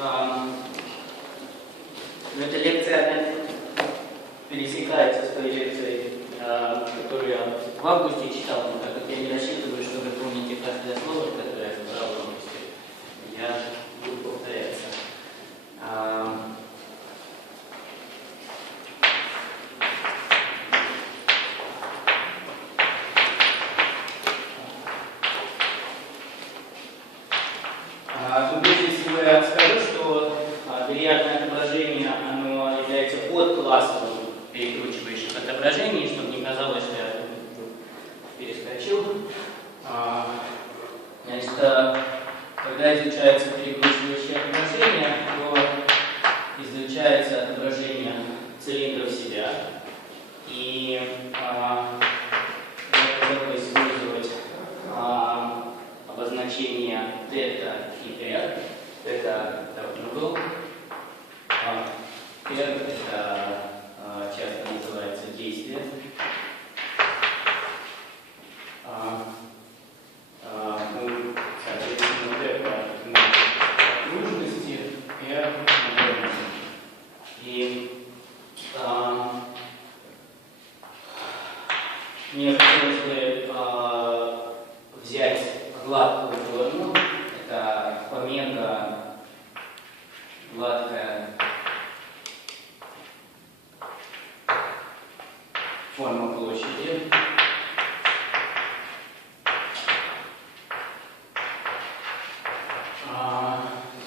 Но эта лекция пересекается с той лекцией, которую я в августе читал, но так как я не рассчитываю, что вы помните каждое слово, которое я сказал в августе, я буду повторяться. Прежде всего я скажу, что вероятное отображение оно является подклассом перекручивающих отображений, чтобы не казалось, что я перескочил. Значит, когда изучается перекручивающее отображение, то изучается отображение цилиндров себя. И я хотел бы использовать обозначение θ и r. Это угол. R это часто называется действие. Соответственно, это окружности, r направленности. И мне хотелось бы взять гладкую форму. Это омега гладкая форма площади.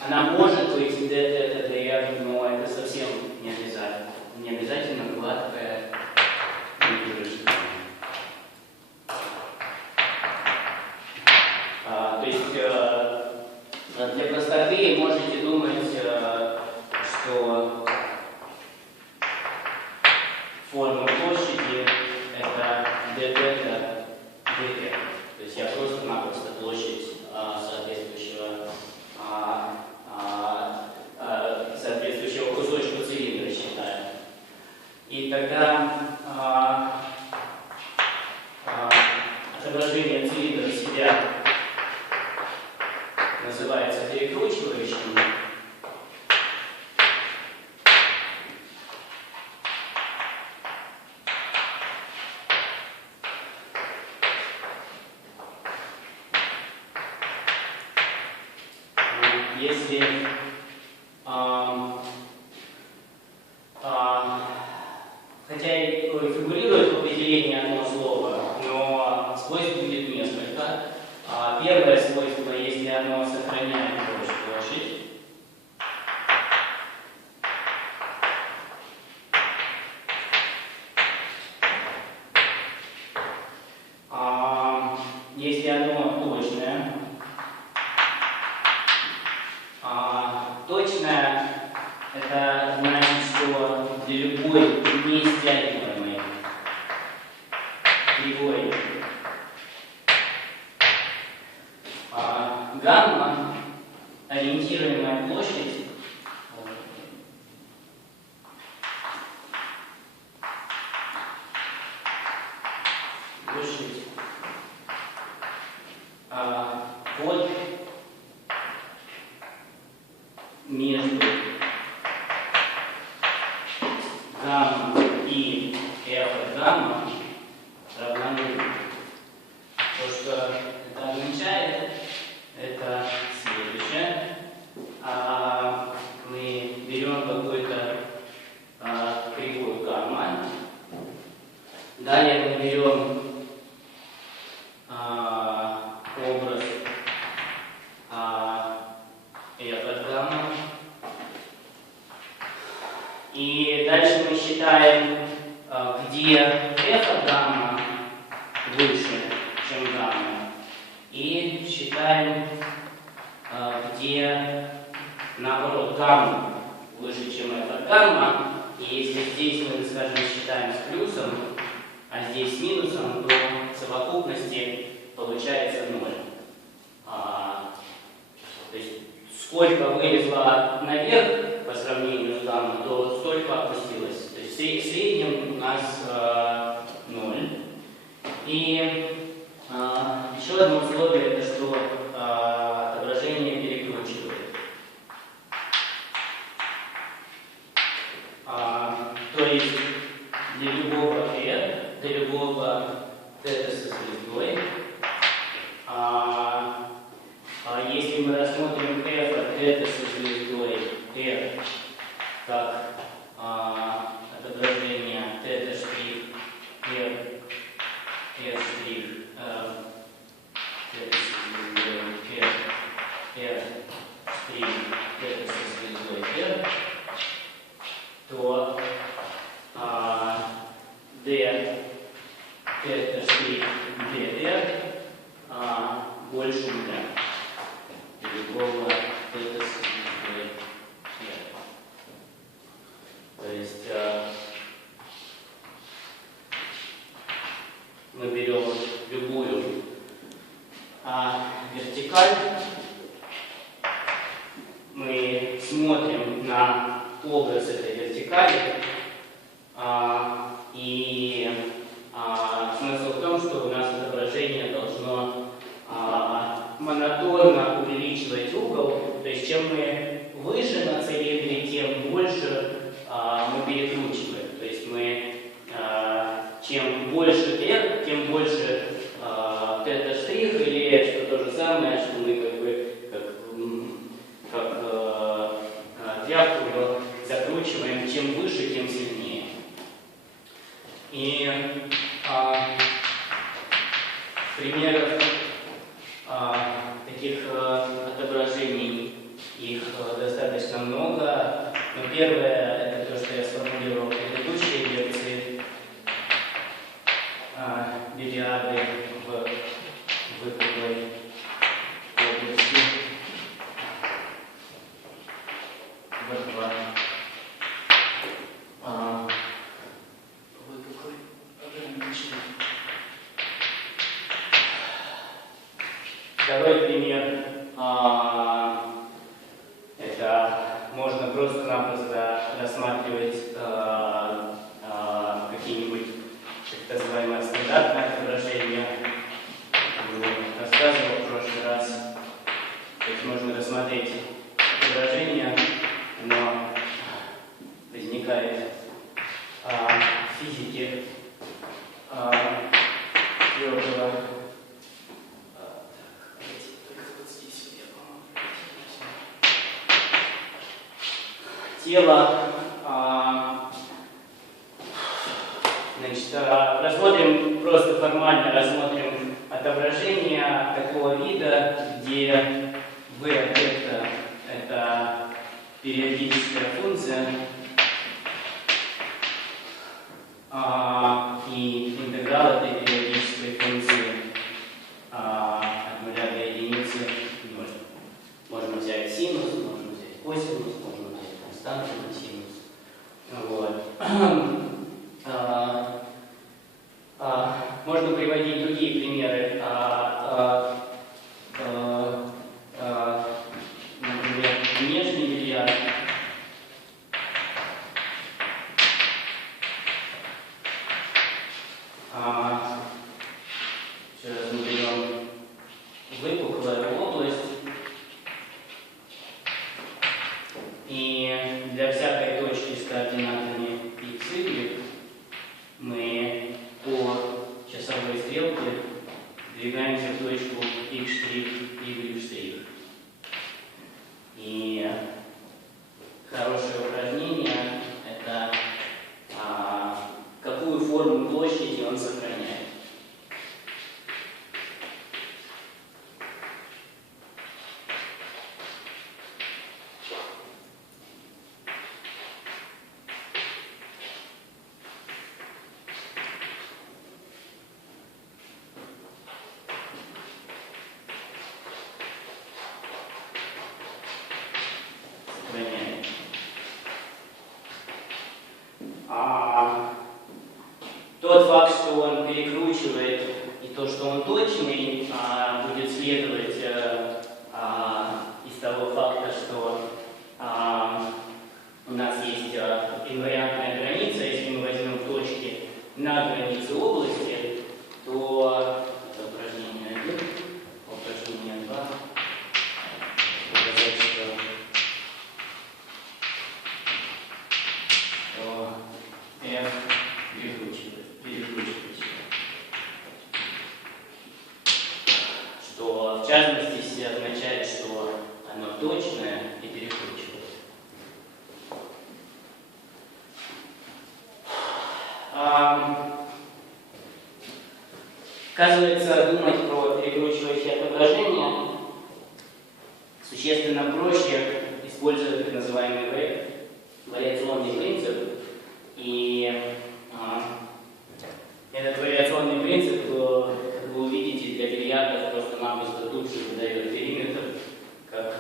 Она может быть dθ, dr, но это совсем не обязательно. Не обязательно гладкая и выраженная. То есть для простоты можете думать, что форма площади это dθ, dr. То есть я просто-напросто площадь соответствующего кусочка цилиндра считаю. И тогда отображение цилиндра себя называется перекручивающим. Если хотя и фигурирует в определении одно слово, но свойств будет несколько. Первое свойство, если оно сохраняет площадь. Если оно точное. Точное это значит, что для любой нестягиваемой кривой гамма ориентируемая площадь под между гамма и f гамма равна нулю. То, что это означает, это следующее. Мы берем какую-то кривую гамма. Далее мы берем образ f от гамма. И дальше мы считаем, где f от гамма выше, чем гамма. И считаем, где, наоборот, гамма выше, чем f от гамма. И если здесь мы, скажем, считаем с плюсом, а здесь с минусом, то в совокупности получается 0. То есть сколько вылезло наверх по сравнению с гамма, то столько опустилось. То есть в среднем у нас 0. И еще одно условие, это что отображение перекручивает. есть для любого R, для любого θ со звездой, если мы рассмотрим f от θ со звездой R как отображение θ штрих R, R штрих, θ со звездой R, R штрих θ со звездой R, то d θ штрих dr больше нуля. Любого θ со звездой R. То есть мы берем любую вертикаль, мы смотрим на образ этой вертикали, и смысл в том, что у нас отображение должно монотонно увеличивать угол, то есть чем мы выше нацелили, тем больше мы перекручиваем. То есть мы, чем больше R, тем больше θ штрих, или что то же самое, что мы как тряпку его закручиваем, чем выше, тем сильнее. И примеров таких отображений, их достаточно много. Но первое, это то, что я сформулировал в предыдущей лекции, бильярды в выпуклой области В2. Выпуклой ограниченной. Второй пример. Это можно просто-напросто рассматривать какие-нибудь так называемые стандартные отображения. Я рассказывал в прошлый раз. То есть можно рассмотреть отображение, но возникает в физике твердого. Тело. Значит, рассмотрим, просто формально рассмотрим отображение такого вида, где v объекта это периодическая функция, и интеграл этой периодической функции от 0 до единицы 0. Можно взять синус, можно взять косинус, можно взять константный синус. Вот. Можно приводить другие примеры. Например, внешний бильярд. Сейчас мы берем выпуклую область. И для всякой точки с координатами x, y мы по часовой стрелке двигаемся в точку x', y'. И хорошее упражнение – это какую форму площади он сохраняет. Тот факт, что он перекручивает, и то, что он точный, будет следовать из того факта, что у нас есть инвариантная граница. Если мы возьмем точки на границе области, то это упражнение 1, упражнение 2, показать, что точное и перекручивает. Оказывается, думать про перекручивающее отображение существенно проще, используя так называемый вариационный принцип. И этот вариационный принцип, как вы увидите, для бильярда просто-напросто тут же выдает периметр, как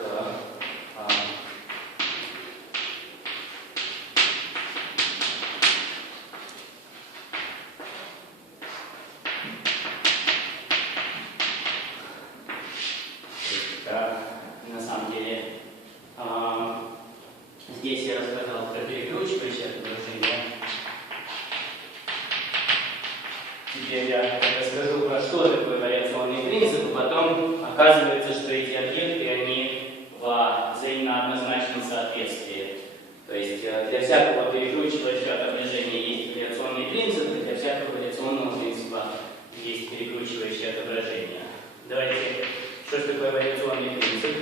на самом деле здесь я рассказал про перекручивающее отображение. Теперь я расскажу про что такое вариационный принцип, потом оказывается, что эти объекты, они во взаимно однозначном соответствии. То есть для всякого перекручивающего отображения есть вариационный принцип, и для всякого вариационного принципа есть перекручивающее отображение. Давайте, что же такое вариационный принцип?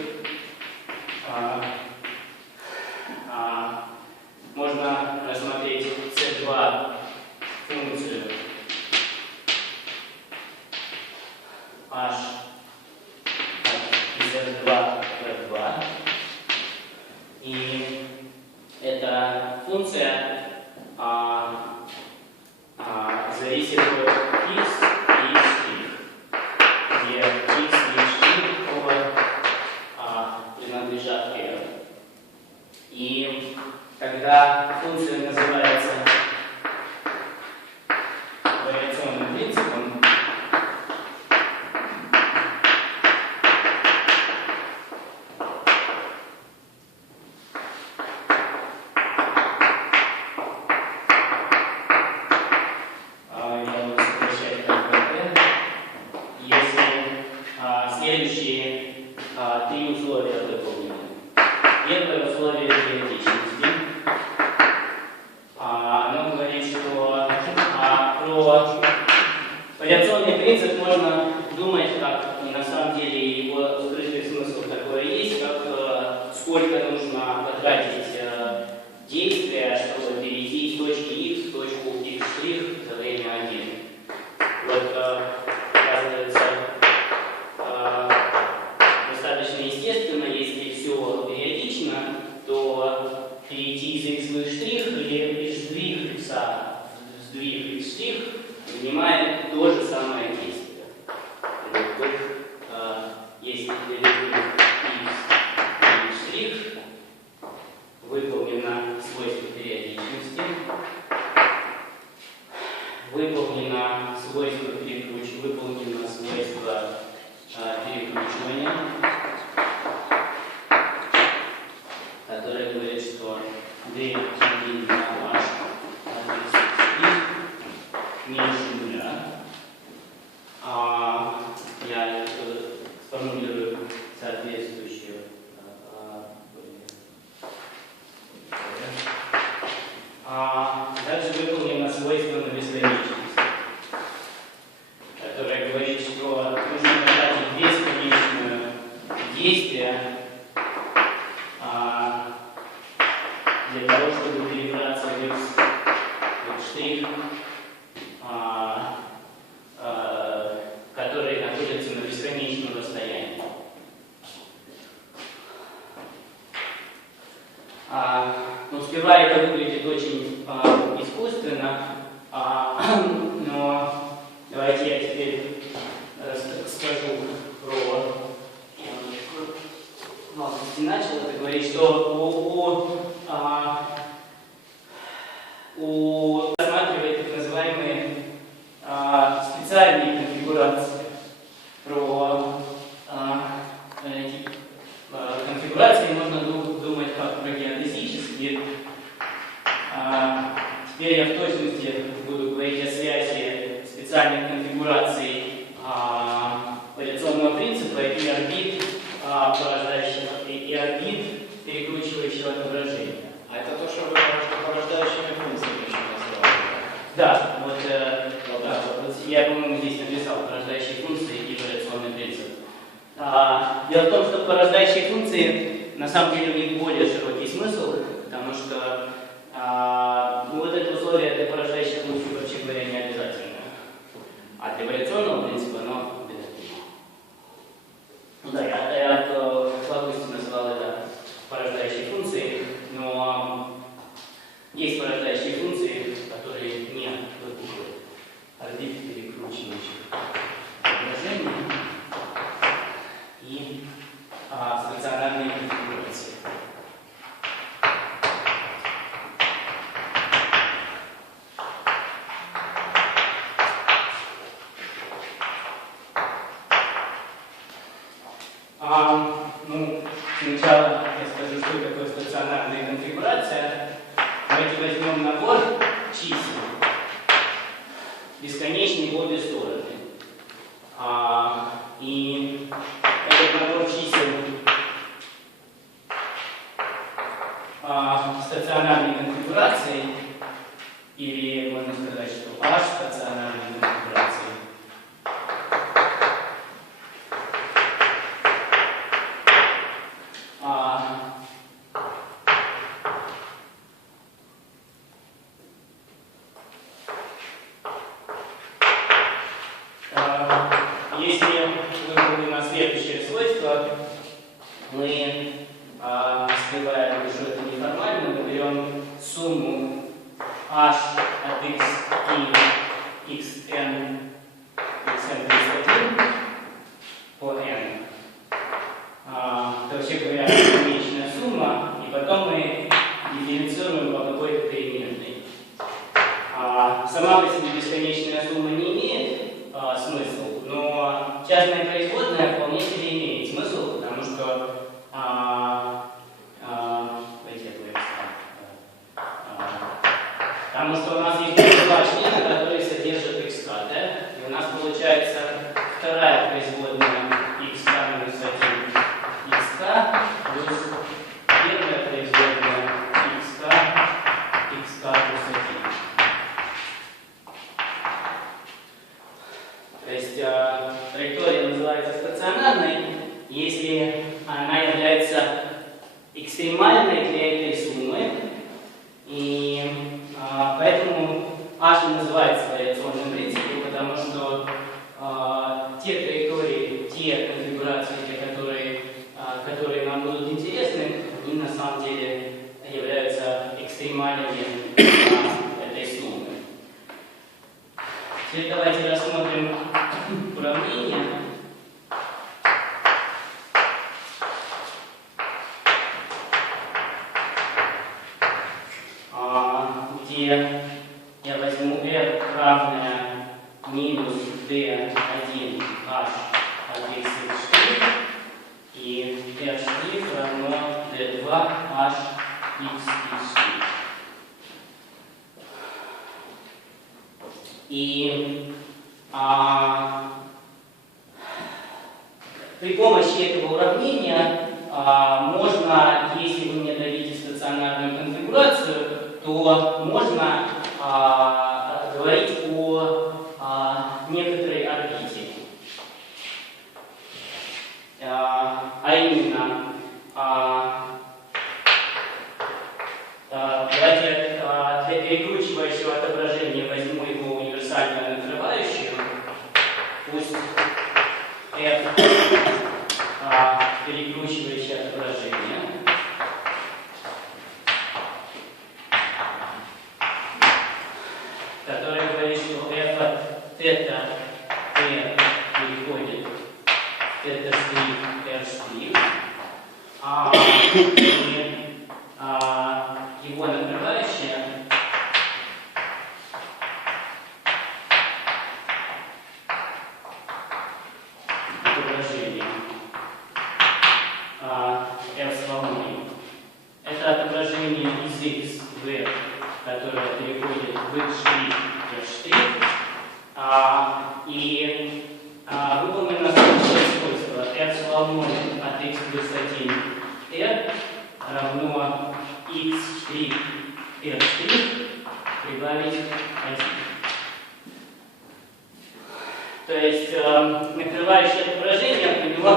Можно рассмотреть C2 функцию h из F2 в F2. И эта функция зависит от x и x', где x и x' принадлежат R. И когда функция называется вариационным принципом, я буду сокращать КПТ, если следующие три условия выполнены. Первое условие периодичности. Оно говорит, что про вариационный принцип можно думать, как на самом деле его скрытый смысл такой есть, как сколько нужно потратить действия, чтобы перейти с точки x в точку x' за время 1. Вот, оказывается, достаточно естественно, если все периодично, то перейти из x в x' или из сдвиг x в сдвиг x' занимает то же самое действие. Вот, если передвиг x и x' выполнено свойство периодичности, выполнено свойство перекручивания, которое говорит, что d1 на h меньше нуля. Я сформулирую соответствующую также выполнено свойство на бесконечность, которое говорит, что нужно потратить бесконечное действие для того, чтобы перебраться в x', который находится на бесконечном расстоянии. Ну, сперва это выглядит очень искусственно, но давайте я теперь скажу про... начал это говорить, что рассматривает так называемые специальные конфигурации. Про эти конфигурации можно думать как про геодезические. Теперь я в точности буду говорить о связи специальных конфигураций вариационного принципа и орбит, и орбит перекручивающего отображения. А это то, что вы порождающими функциями еще назвали? Да, вот я, по-моему, здесь написал порождающие функции и вариационный принцип. Дело в том, что порождающие функции на самом деле у них более широкий смысл, потому что ну, вот это условие для порождающих лучей, вообще говоря, не обязательно. А для вариационного принципа оно обязательно. Ну да, я в августе называл это порождающей функцией, но есть порождающие функции, которые не выпускают орбит перекручивающих отражений и стационарные конфигурации. Ну, сначала я скажу, что такое стационарная конфигурация. Давайте возьмем набор чисел, бесконечный в обе стороны. И этот набор чисел стационарной конфигурации, или можно сказать, что H стационарной конфигурации, если выполнено следующее свойство, мы, скрывая что это неформально, мы берем сумму h от x и xn плюс 1 по n. Это, вообще говоря, конечная сумма, и потом мы дифференцируем по какой-то переменной. Сама по себе бесконечная сумма не имеет смысл, но частная производная вполне себе имеет смысл, потому что у нас есть два члена, которые содержат x, да? И у нас получается вторая производная x минус 1 x плюс первая производная x плюс 1. То есть траектория называется стационарной, если она является экстремальной для этой суммы, и поэтому H называется вариационным принципом, потому что те траектории, те конфигурации, которые нам будут интересны, они на самом деле являются экстремальными этой суммы. Теперь давайте рассмотрим уравнение. Где я возьму r равное минус d1h от x и r' равно d2h x. И при помощи этого уравнения можно, если вы мне дадите стационарную конфигурацию, то можно говорить о некоторой орбите. А именно, давайте для перекручивающего отображения возьму его универсальную накрывающую. Пусть f перекручивающее отображение. Который говорит, что f от θ t переходит в θ' r', и его накрывающая отображение f с волной. Это отображение из x в, которое переходит в x', и выполнено следующее свойство. f с волной от x плюс 1 r равно x' r' прибавить 1. То есть накрывающее отображение, про него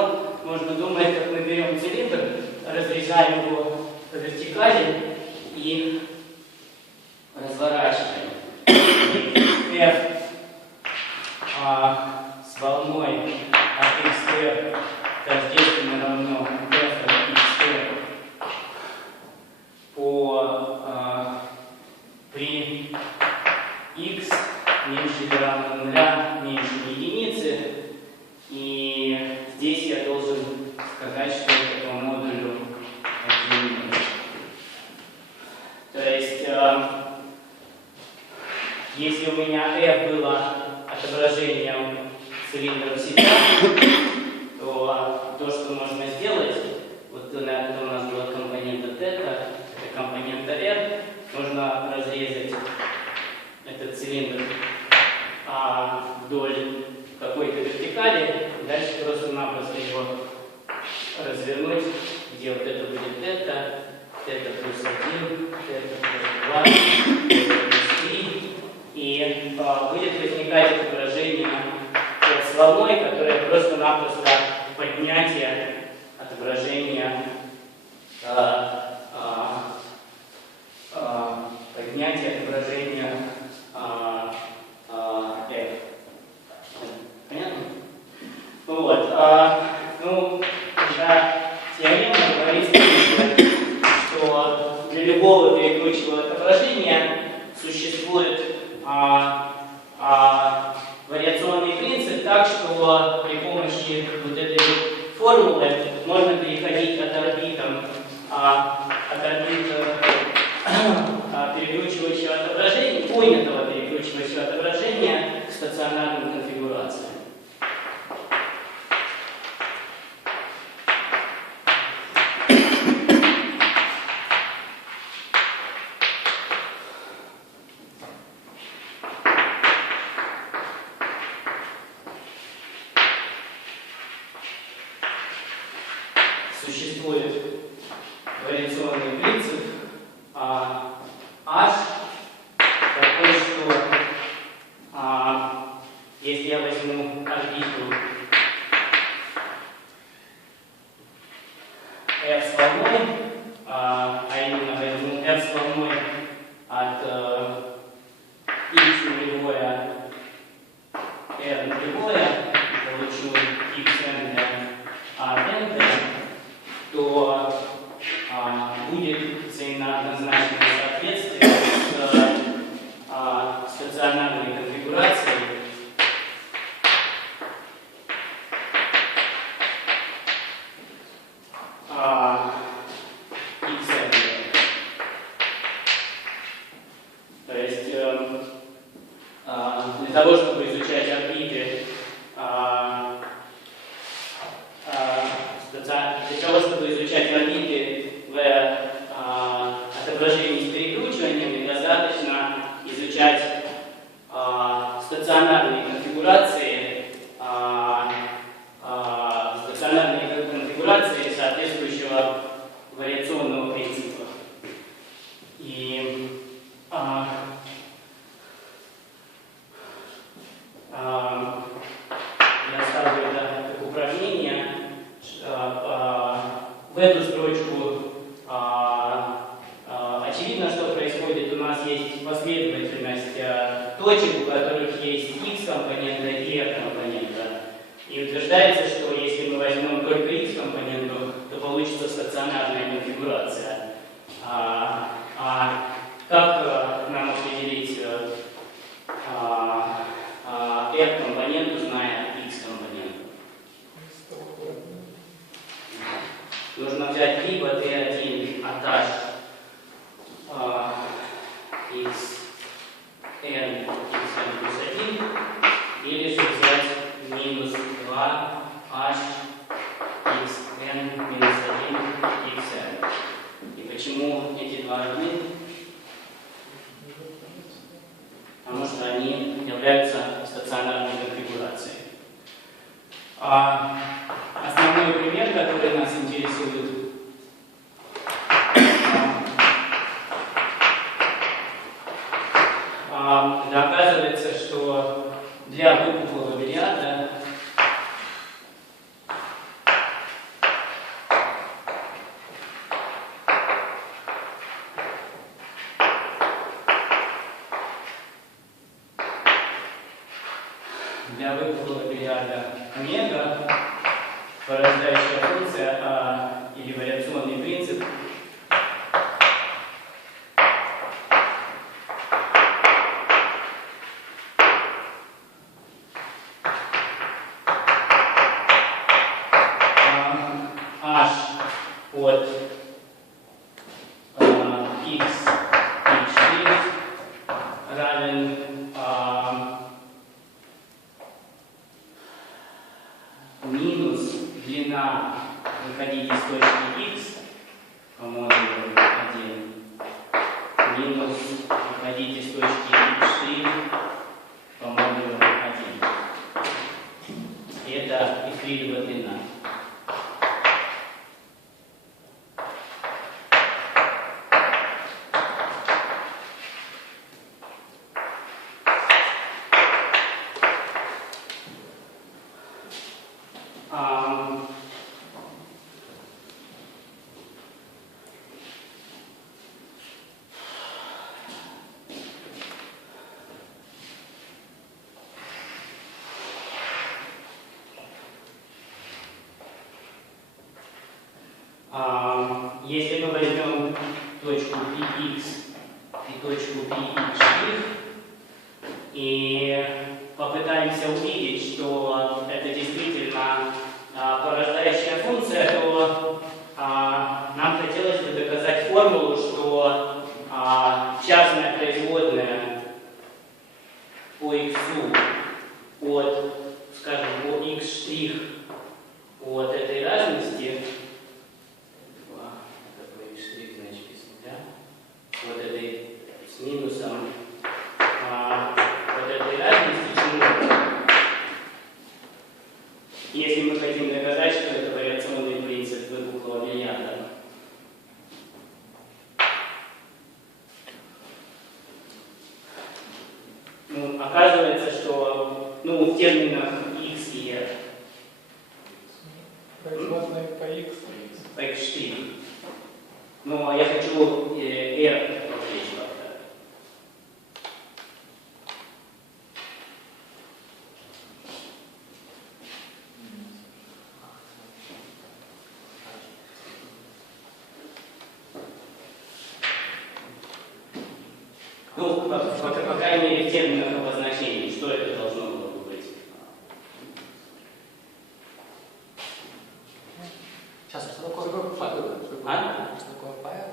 можно думать, как мы берем цилиндр, разрезаем его по вертикали и разворачиваем. F с волной от xt тождественно равно f от xt при x меньше или равно нуля, меньше единицы. И здесь я должен сказать, что это по модулю 1. То есть, если у меня f было отображением цилиндра всегда, то что можно сделать, вот это у нас была компонента θ, это компонента r, можно разрезать этот цилиндр вдоль какой-то вертикали, дальше просто-напросто его развернуть, где вот это будет θ, θ плюс 1, θ плюс 2, θ плюс 3, и будет возникать отображение с волной, которое просто-напросто поднятие отображения f. Понятно? Вот. Когда теорема говорит, что для любого перекручиваемого отображения существует вариационный принцип, так что при помощи вот этой формулы можно переходить от орбит перекручивающего отображения, понятого перекручивающего отображения к стационарным конфигурациям. Существует вариационный принцип H такой, что если я возьму орбиту f с волной, именно возьму f с волной от x нулевое r нулевое, получу xn n, то будет взаимооднозначное соответствие с стационарной конфигурацией. xn. То есть для того, чтобы изучать орбиты, в отображении с перекручиванием, достаточно изучать стационарные конфигурации, соответствующего вариационного принципа. И я ставлю это как упражнение. В эту строчку очевидно, что происходит. У нас есть последовательность точек, у которых есть x-компонента и r-компонента. И утверждается, что если мы возьмем только x-компоненту, то получится стационарная конфигурация. Как нам определить r-компоненту, зная x-компоненту? Нужно взять либо t1 от h xn плюс 1, или же взять минус 2h xn минус 1 xn. для выпуклого бильярда омега порождающая функция или вариационный принцип h от x равен минус длина выходить из точки x по модулю 1 минус выходить из точки x' по модулю 1. Это эвклидова длина. Если мы возьмем точку Px и точку Px' и попытаемся увидеть, что это действительно порождающая функция, то нам хотелось бы доказать формулу, что частная производная по x от, скажем, по x' от этой разности, вот этой с минусом вот этой разности чему? Если мы хотим доказать, что это вариационный принцип выпуклого бильярда, оказывается, что в терминах x и r производные по x. По x'. Но я хочу r повлечь как-то. По крайней мере, в терминах обозначений, что это должно было бы быть. Сейчас, что такое файл? Что такое файл?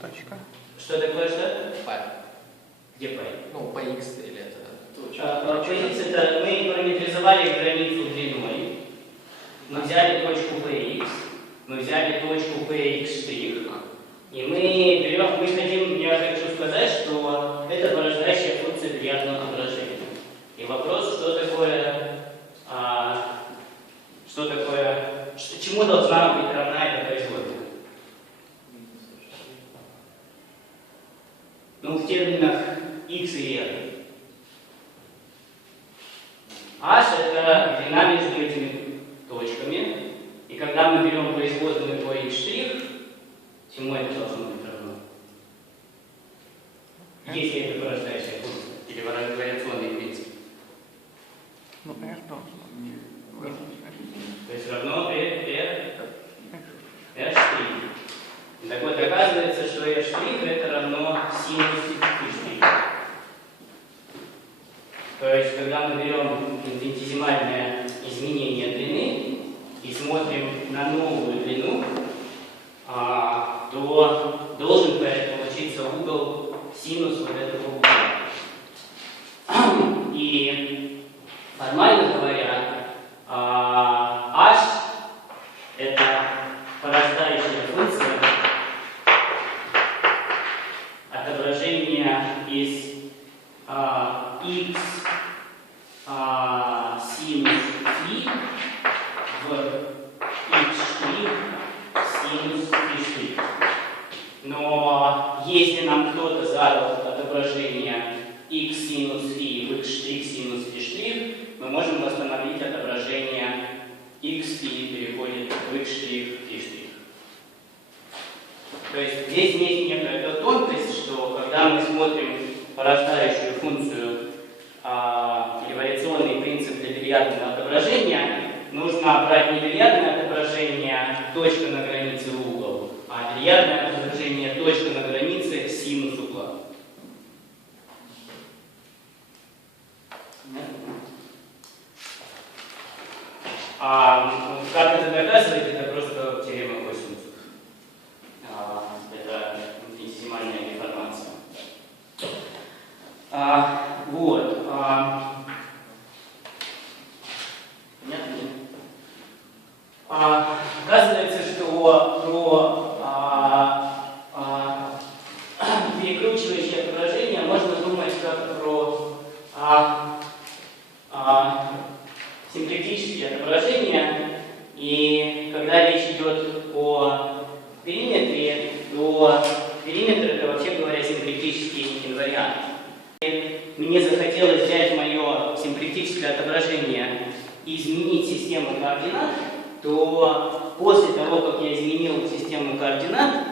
Точка. Что такое что? Файл. Где файл? По x или это По x это мы параметризовали границу длиной. Мы взяли точку px, мы взяли точку px', и мы хотим, я хочу сказать, что это порождающая функция бильярдного отображения. И вопрос, чему должна быть равна эта производная? В терминах x и r. H это длина между этими точками, и когда мы берем производную по x', чему это должно быть равно? Если это порождающая функция или вариационный принцип. R должно. То есть равно r'. Так вот, оказывается, что r' это равно синусу φ'. То есть, когда мы берем инфинитизимальное изменение длины и смотрим на новую длину, то должен получиться угол синус вот этого угла. И формально говоря, h это порождающая функция отображения из x синус φ в x' синус φ'. Но если нам кто-то задал отображение x синус φ в x' синус φ', мы можем восстановить отображение x φ переходит в x' φ'. То есть здесь есть некая тонкость, что когда мы смотрим порождающую функцию или вариационный принцип для бильярдного отображения, нужно брать не бильярдное отображение точка на границе угол, а бильярдное отображение точка на границе синус угла. Как это доказывать, это просто теорема косинусов. Это инфинитесимальная деформация. Вот. Понятно? Оказывается, что про перекручивающее отображение можно думать как про симплектические отображения, и когда речь идет о периметре, то периметр это, вообще говоря, симплектический инвариант. Мне захотелось взять мое симплектическое отображение и изменить систему координат, то после того, как я изменил систему координат,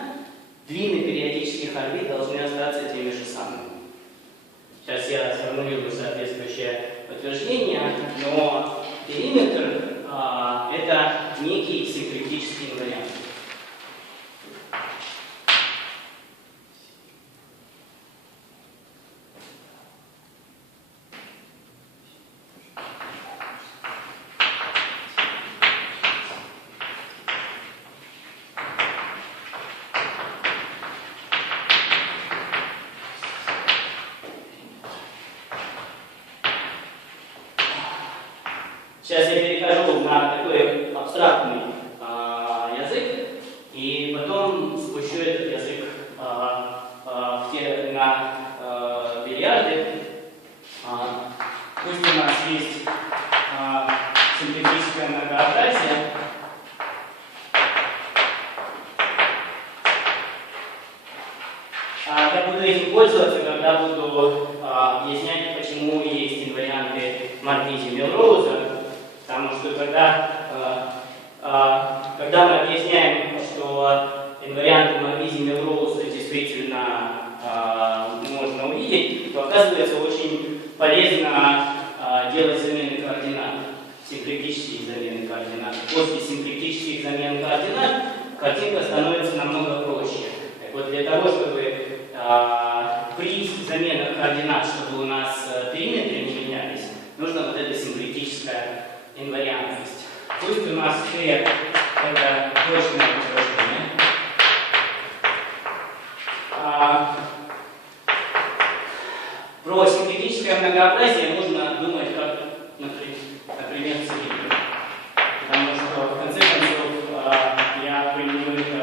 длины периодических орбит должны остаться теми же самыми. Сейчас я сформулирую соответствующее утверждение, но периметр это некий симплектический инвариант. Сейчас я перехожу на такой абстрактный язык, и потом спущу этот язык на бильярды. Пусть у нас есть симплектическое многообразие. Я буду этим пользоваться, когда буду объяснять, почему есть инварианты Маркизи-Мелроуза. Потому что когда мы объясняем, что инварианты Маркизи-Мелроуза действительно можно увидеть, то оказывается очень полезно делать замены координат, симплектические замены координат. После симплектических замен координат картинка становится намного проще. Так вот, для того, чтобы при заменах координат, чтобы у нас периметры не менялись, нужно вот эта симплектическая инвариантность. Пусть у нас Т это точное отображение. Про симплектическое многообразие нужно думать как, например, цилиндр. Потому что в конце концов я применю это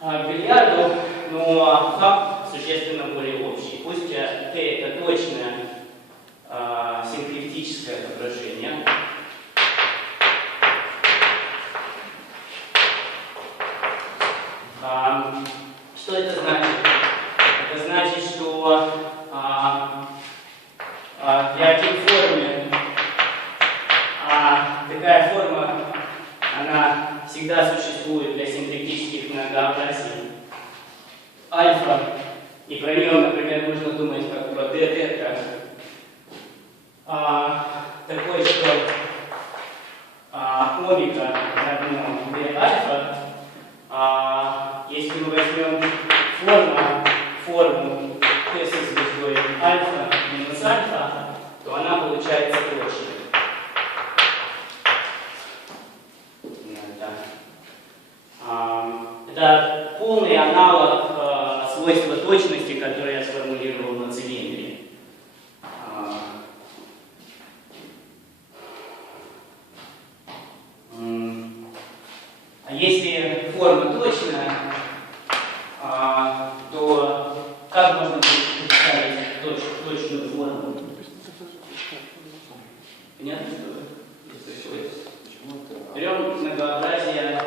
к бильярду, но факт существенно более общий. Пусть Т это точное симплектическое отображение. Что это значит? Это значит, что для Q-формы такая форма, она всегда существует для симплектических многообразий альфа, и про нее, например, нужно думать как про d-тета, такой, что омега равно d альфа. Если мы возьмем форму t со звездой альфа минус альфа, то она получается точной. Это полный аналог свойства точности, которое я сформулировал на цилиндре. А если форма точная, то как можно представить точную форму? Понятно, что происходит? Берем многообразие,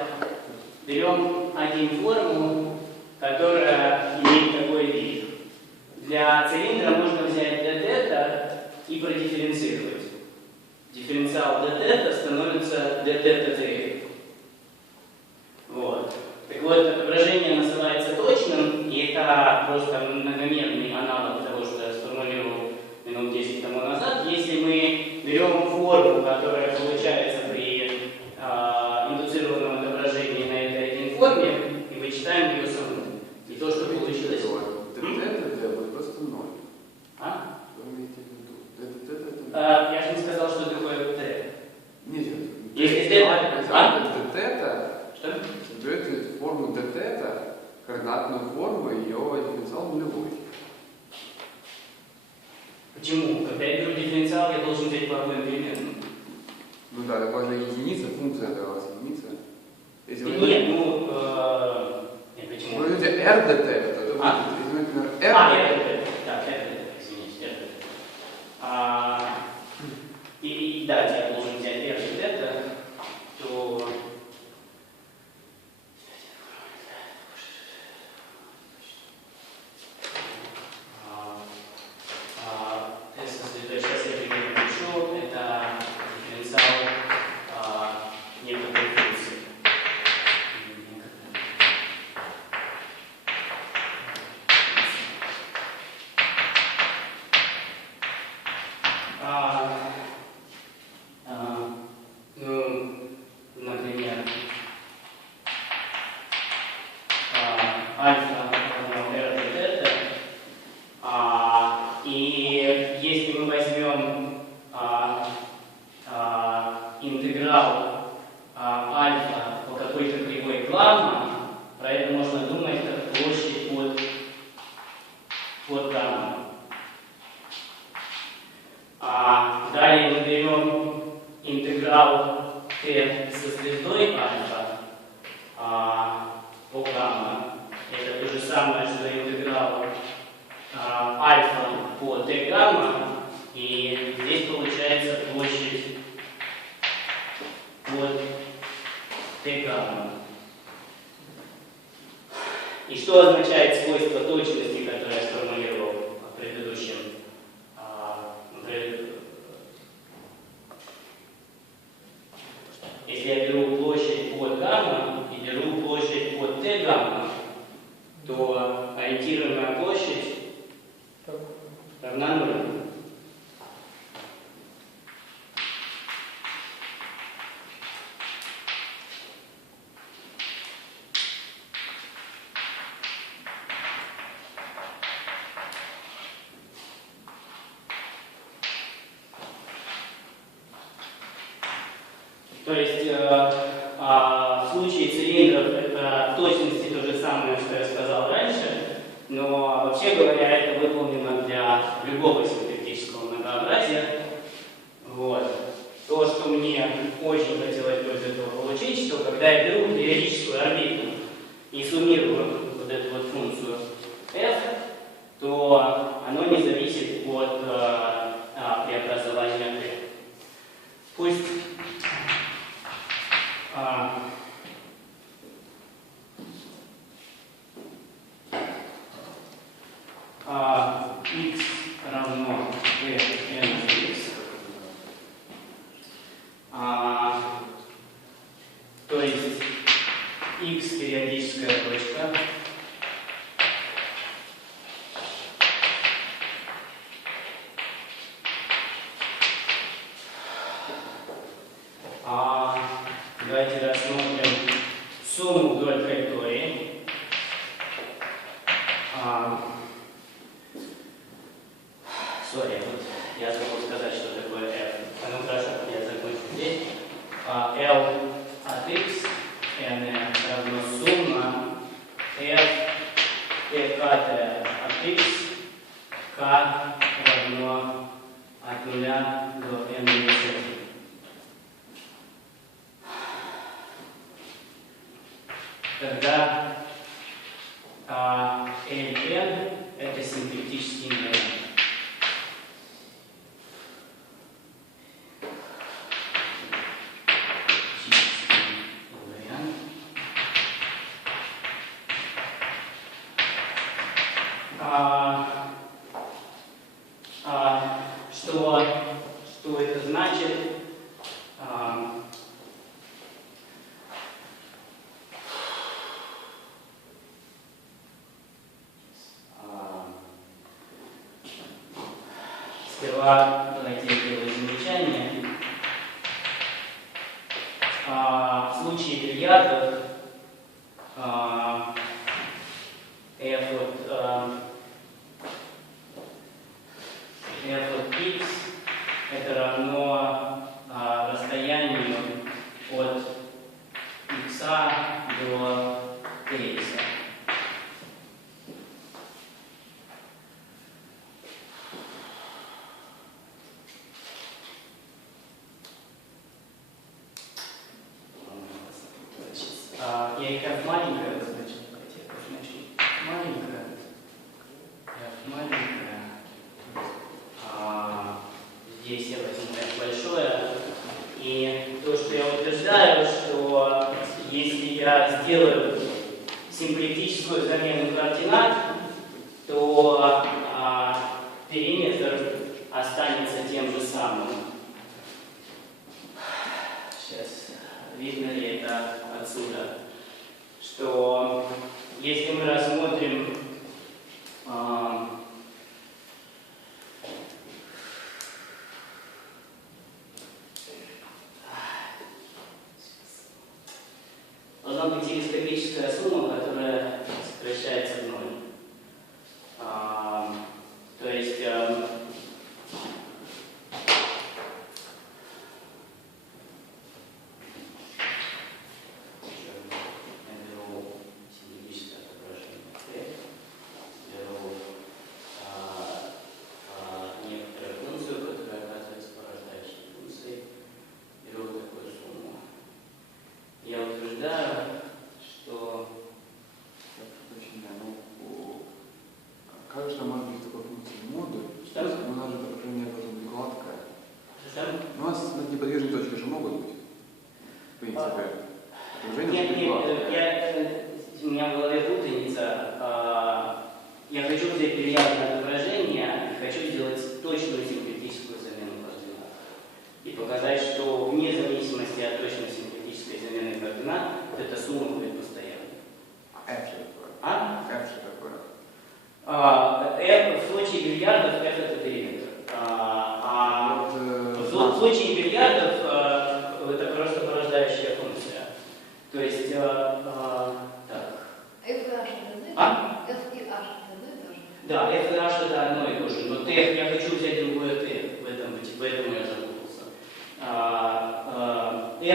берем один форму, которая имеет такой вид. Для цилиндра можно взять d-тета и продифференцировать. Дифференциал d-тета становится d-тета-3. Вот. Так вот, отображение называется точным, и это просто Если это... А? Дтета, Что? берете форму дтета, координатную форму, ее дифференциал нулевой. Почему? Когда я беру дифференциал, я должен взять плавную переменную. Ну да, так важна единица, функция для вас единица. Если вы Нет, нет, почему? вы возьмете r dθ, то вы А? возьмете, например, r. Это. Так, это, извините, это. И да, я должен взять r это, то... Сейчас я примерно пишу, это дифференциал некоторой функции. Например, альфа равно r дельта. И если мы возьмем интеграл альфа по какой-то кривой гамма, про это можно думать как площадь под гамма. Далее мы берем интеграл t со звездой альфа по гамма. Это то же самое, что интеграл альфа по t гамма, и здесь получается площадь под t гамма. И что означает свойство точности, которое я сформулировал в предыдущем? Если я беру площадь под гамма и беру площадь под t гамма, то ориентируемая площадь равна нулю. То есть в случае цилиндров это в точности то же самое, что я сказал раньше, но вообще говоря, это выполнено для любого симметрического многообразия. Вот. То, что мне очень хотелось бы из этого получить, что когда я беру периодическую орбиту и суммирую вот эту вот функцию f, то оно не зависит от преобразования t. Пусть x равно n x, то есть x периодическая точка, давайте рассмотрим сумму вдоль траектории. Вот я забыл сказать, что такое f. Ну хорошо, я закончу здесь. L от x, n равно сумма f k от x, k равно от 0 до n минус 1. Тогда Ln это симметрический инвариант. Что это значит? Сперва давайте сделаем замечание. В случае бильярдов f от x это равно расстоянию от я f маленькая обозначил, давайте f начну. Маленькая, f маленькая. Здесь я возьму f большое. И то, что я утверждаю, что если я сделаю симплектическую замену координат, то периметр останется тем же самым. Сейчас, видно ли это отсюда? Что если мы рассмотрим должна быть телескопическая сумма, которая сокращается в ноль. То есть я беру символическое отображение T, беру некоторую функцию, которая оказывается порождающей функцией, беру вот такую сумму. Я утверждаю, что... Как же может быть такой функции модуль? Что? У нас же отображение должно быть гладкое. Что? У нас неподвижные точки же могут быть. В принципе. Отображение Нет, должно быть гладкое. у меня в голове путаница. Я хочу взять бильярдное отображение и хочу сделать точную симплектическую замену координат. И показать, что вне зависимости от точной симплектической замены координат, вот эта сумма будет постоянной. F что такое? F что такое? В случае бильярдов f это периметр. В случае бильярдов это просто порождающая функция. То есть, так. F и H это F и H это одно и то же? Да, f и h это одно и то же, но t я хочу взять другое t, в этом я запутался. F и h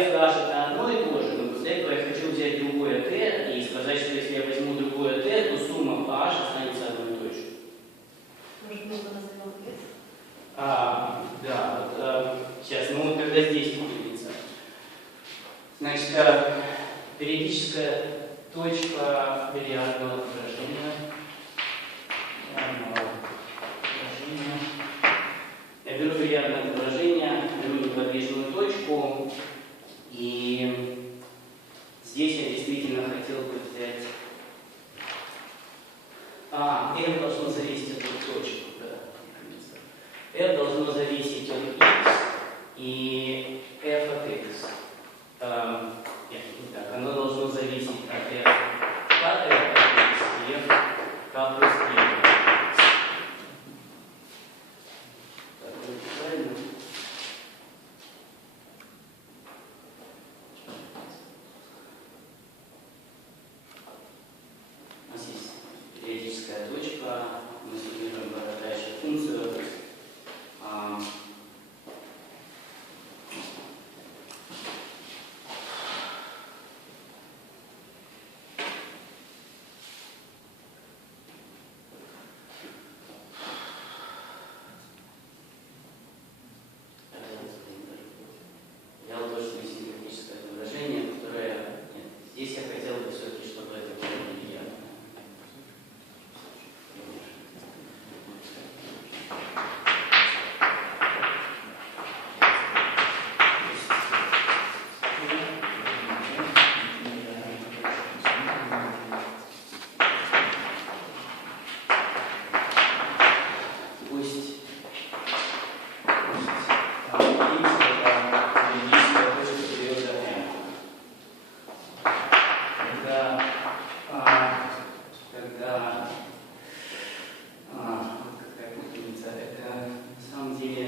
это одно и то же, но после этого я хочу взять другое t и сказать, что если я возьму другое t, то сумма по h останется одной и той же. Может, мы его назовем S? Да, вот, сейчас, ну тогда здесь выделится. Значит, периодическая точка бильярдного отображения. Я беру бильярдное отображение, беру неподвижную точку, и здесь я действительно хотел бы взять... f должно зависеть от двух точек. Да. F должно зависеть от x и f от x. Так, оно должно зависеть от f от x и f k плюс y. Правильно? У нас есть периодическая точка, мы суммируем порождающую функцию. Я точно символическое отображение, которое... Нет, здесь я хотел бы все-таки, чтобы это было неприятно. Пусть какая путаница, это на самом деле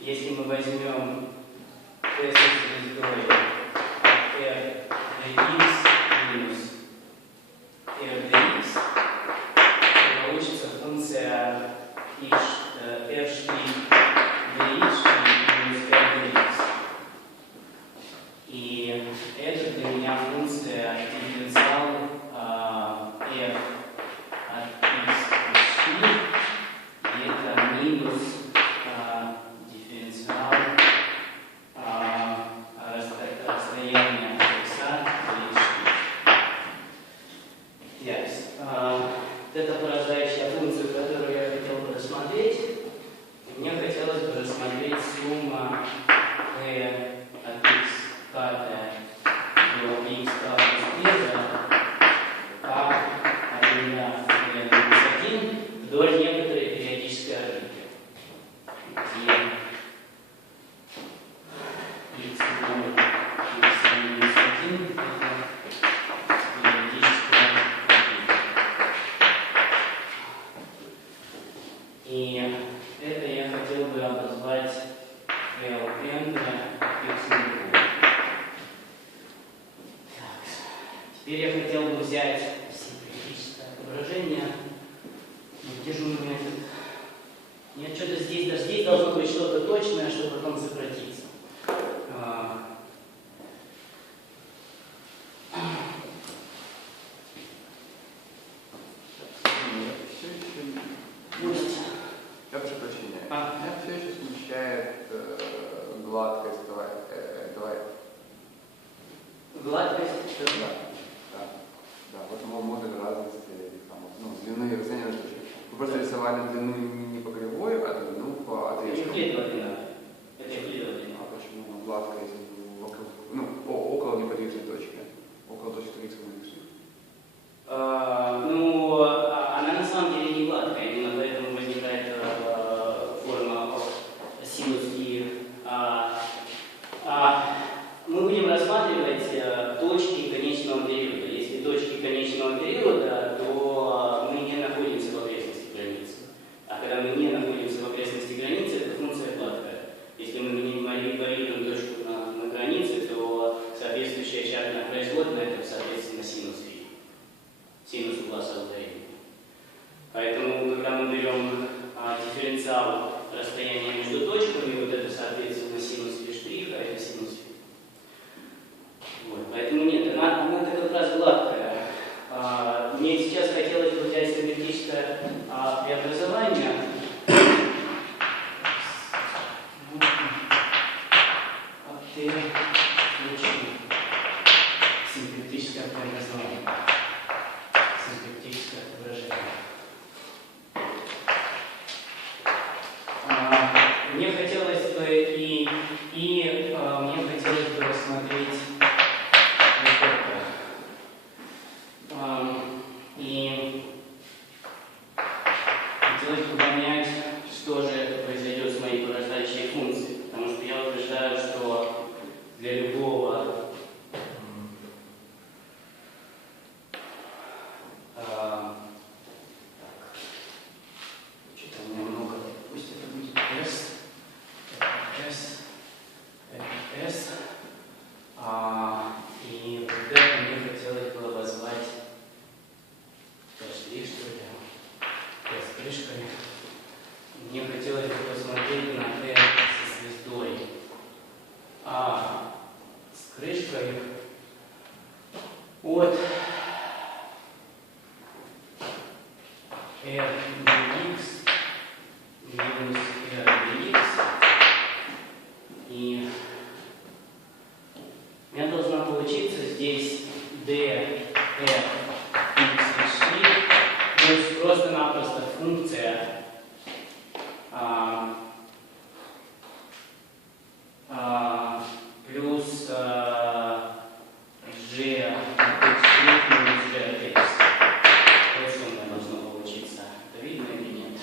если мы возьмем t со звездой r dx минус r dx, то получится функция r' dx минус r dx. И это для меня функция дифференциал Теперь я хотел бы взять симпатическое отображение, тяжелый метод. Нет, что-то здесь, даже здесь должно быть что-то точное, чтобы потом сократиться. Пусть. Я прошу прощения. А? Меня все еще смущает гладкость этого. Гладкость. Да, вот может разности там, длины и расстояния на точке. Вы просто рисовали длину не по кривой, а длину по отрезку. Евклидова длина. Это Евклидова длина. А почему гладкость вокруг, около неподвижной точки? Около точки трехиксовой точки. Она на самом деле не гладкая, именно поэтому возникает форма синус и. Мы будем рассматривать точки конечного периода. Если точки конечного периода, то мы не находимся в окрестности границы. А когда мы не находимся в окрестности границы, это функция гладкая. Если мы варьируем точку на границе, то соответствующая чарная производная это, соответственно, синус фи. Синус угла соотношения. Поэтому, когда мы берем дифференциал расстояния между точками, вот это, соответственно, синус фи штриха, это синус фи. Вот, поэтому нет, она как раз гладкая. Мне сейчас хотелось бы взять симметрическое преобразование. Симметрическое преобразование. Симметрическое отображение. Мне хотелось бы мне хотелось бы рассмотреть вот это. И хотелось бы понять, что же произойдет с моей порождающей функцией. Потому что я утверждаю, что для любого что-то у меня много, пусть это будет S, и вот это мне хотелось бы обозвать пошли, что ли, с крышками. Мне хотелось бы посмотреть на P со звездой, с крышкой от R dx минус R dx, и у меня должна получиться здесь D, R, x и плюс просто-напросто функция плюс g от x минус g от x. Вот что у меня должно получиться. Это видно или нет?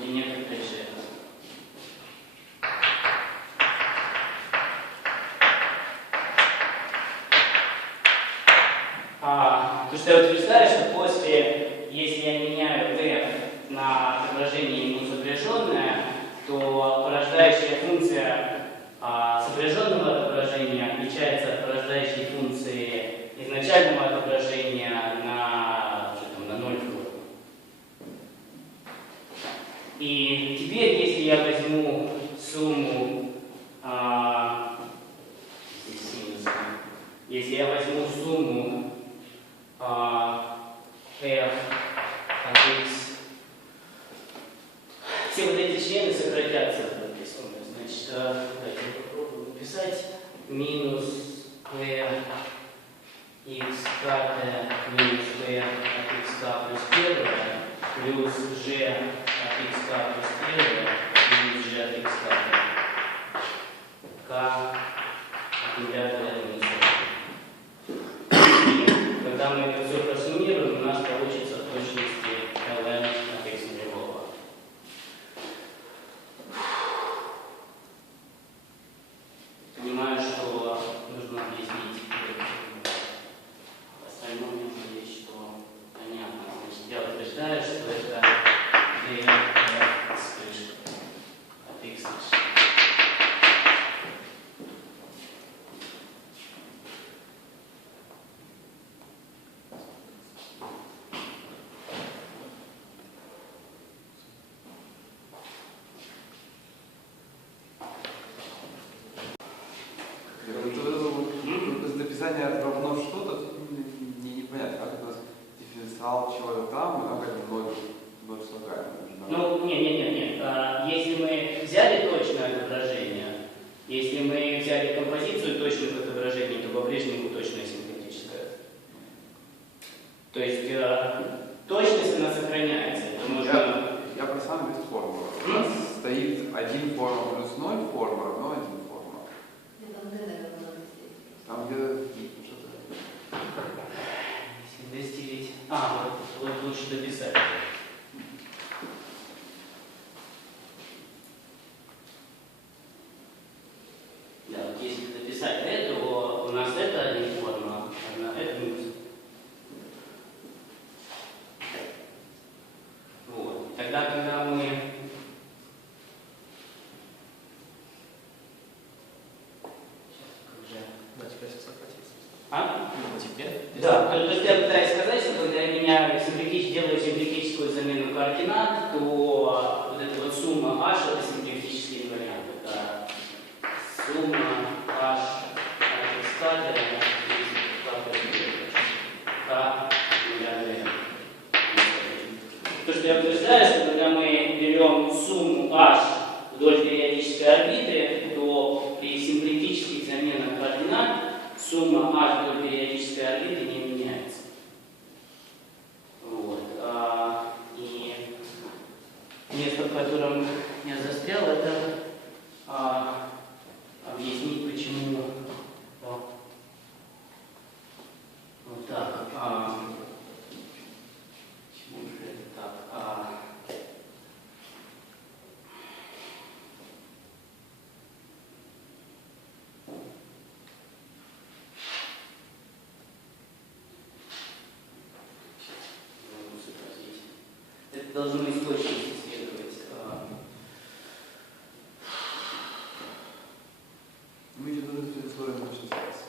Или нет, опять же. То, что я утверждаю, что после, если я меняю f на отображение ему сопряженное, то порождающая функция сопряженного отображения отличается от порождающей функции изначального отображения на 0 форму. И теперь, если я возьму сумму, если я возьму сумму f от x, все вот эти члены сократятся в этой сумме. Значит, давайте попробуем написать минус p x минус p от x плюс 1 плюс g от x плюс 1 минус g от x k от 0 до 1. Когда мы это все просуммируем, у нас получится в точности ln от x нулевого. Понимаю, что нужно объяснить остальное здесь, что понятно. Значит, я утверждаю, что это d с крышкой от x. описание равно что-то, непонятно, как это у нас дифференциал чего-то там, и как это ноль слагаемое. Ну, нет. Если мы взяли точное отображение, если мы взяли композицию точных отображений, то по-прежнему точное синтетическое. То есть точность она сохраняется. Это можно... Я про сам без формулы. У нас стоит 1 форма плюс 0 форма равно 1 форма. Там Д, наверное, надо здесь. Там где-то что-то. Если достелить... вот лучше дописать. Да, вот если дописать это, то у нас это один форма, это минус. Вот. Тогда, когда мы... Да, теперь сократится. Теперь? Да, то есть я пытаюсь сказать, что когда я меняю делаю симплектическую замену координат, то вот эта вот сумма h это симплектический инвариант. Это сумма h статера то, что я утверждаю, что когда мы берем сумму h вдоль периодической орбиты, то при симплектических заменах координат сумма h вдоль периодической орбиты не меняется. Вот. И место, в котором я застрял, это объяснить, почему вот так. Почему же это так? Это должно источник исследовать. Мы еще должны дифференцировать нашу связь.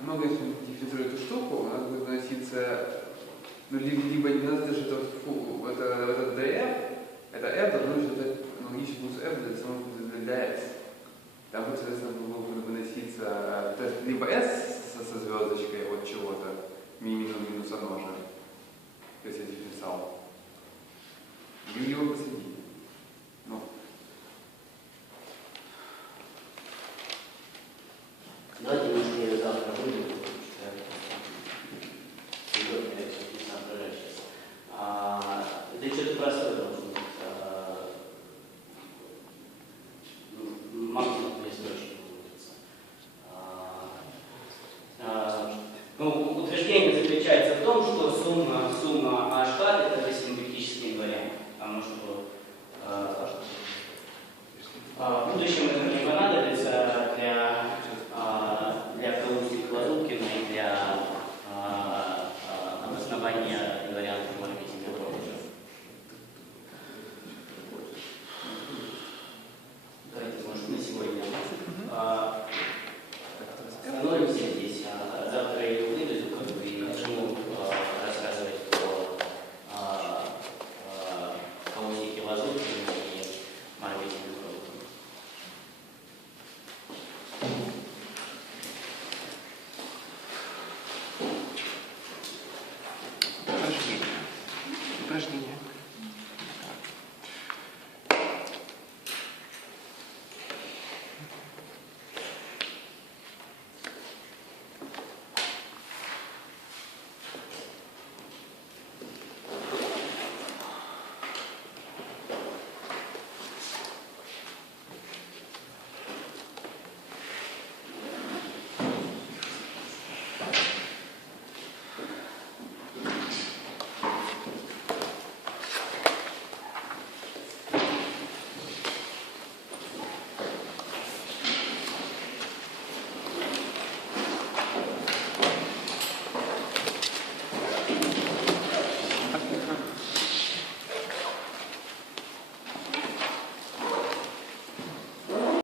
Много если дифференцировать эту штуку, у нас будет носиться, либо не надо даже это df, это f должно быть аналогично плюс f для s. Там будет, соответственно, будет выноситься либо s со звездочкой от чего-то, минус одно же, если дифференциал. Или его посадить. Ну. Давайте, может, я завтра выйду, потому что я сегодня я все не соображаю сейчас. Это что-то простое должно быть. Максимум источник будет. Утверждение заключается в том, что сумма h это симметрический инвариант. Потому что в будущем это мне понадобится для Каустика Лазуткина и для обоснования инварианта маркетинга. Давайте, может, на сегодня остановимся.